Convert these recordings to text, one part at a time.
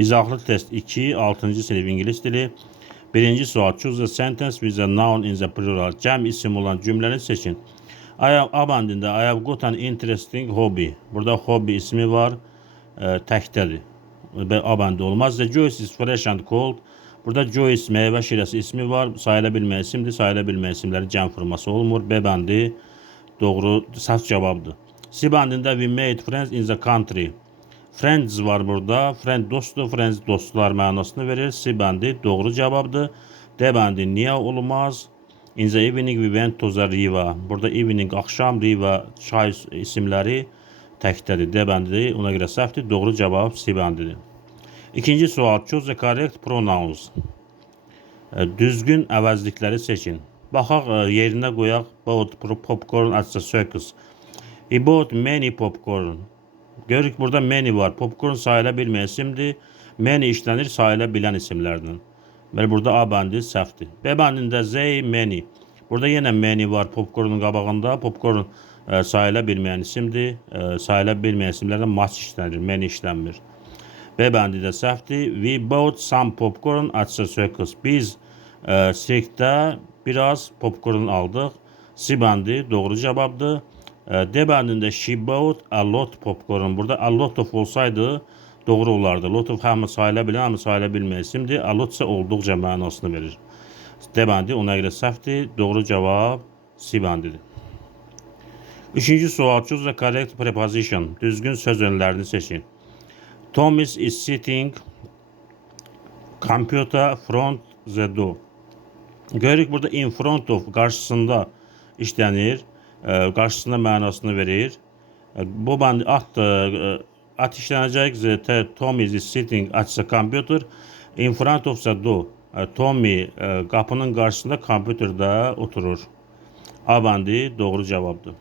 İzahlı test 2, 6. sınıf İngilis dili. Birinci sual. Choose a sentence with a noun in the plural. Cəm isim olan cümləni seçin. I have abandoned. I have got an interesting hobby. Burada hobby ismi var. Təkdədir. Abandoned olmaz. The juice is fresh and cold. Burada juice meyvə şirəsi ismi var. Sayıla bilmə isimdir. Sayıla bilmə isimləri cəm forması olmur. B bəndi doğru, səhv cavabdır. C bəndində we made friends in the country. Friends var burada. Friend dostdur. Friends dostlar mənasını verir. C bəndi doğru cavabdır. D bəndi niyə olmaz? In the evening we went to the river. Burada evening axşam, river çay isimləri təkdədir. D bəndidir. Ona görə səhvdir. Doğru cavab C bəndidir. İkinci sual. Choose the correct pronouns. Düzgün əvəzlikləri seçin. Baxaq yerinə qoyaq. Bought popcorn at the circus. He bought many popcorn. Görürük burada many var. Popcorn sayıla bilmə isimdir. Many işlənir sayıla bilən isimlərdən. Və burada A bəndi səhvdir. B bəndində they many. Burada yenə many var popcornun qabağında. Popcorn sayıla bilməyən isimdir. Sayıla bilməyən isimlərdən much işlənir. Many işlənmir. B bəndi də səhvdir. We bought some popcorn at the circus. Biz sirkdə biraz popcorn aldıq. C bəndi doğru cavabdır. D bəndində she bought a lot popcorn. Burada a lot of olsaydı doğru olardı. Lot of hamı sayıla bilən, hamı sayıla bilməyən isimdir. A lot isə olduqca mənasını verir. D bəndi ona görə səhvdir. Doğru cavab C bəndidir. Üçüncü sual. Choose the correct preposition. Düzgün söz önlərini seçin. Thomas is sitting computer front the door. Görürük burada in front of qarşısında işlənir. Qarşısında mənasını verir. Bu bəndi at işlənəcək. Thomas is sitting at the computer in front of the door. Tommy qapının qarşısında kompüterdə oturur. A bəndi doğru cavabdır.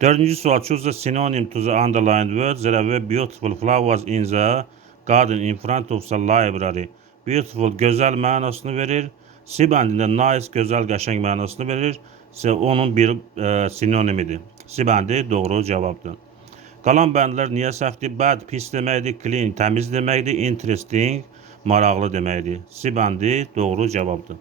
Dördüncü sual. Choose the synonym to the underlined words. There were beautiful flowers in the garden in front of the library. Beautiful gözəl mənasını verir. C bəndində nice gözəl qəşəng mənasını verir. Onun bir sinonimidir. C bəndi doğru cavabdır. Qalan bəndlər niyə səhvdir? Bad pis deməkdir. Clean təmiz deməkdir. Interesting maraqlı deməkdir. C bəndi doğru cavabdır.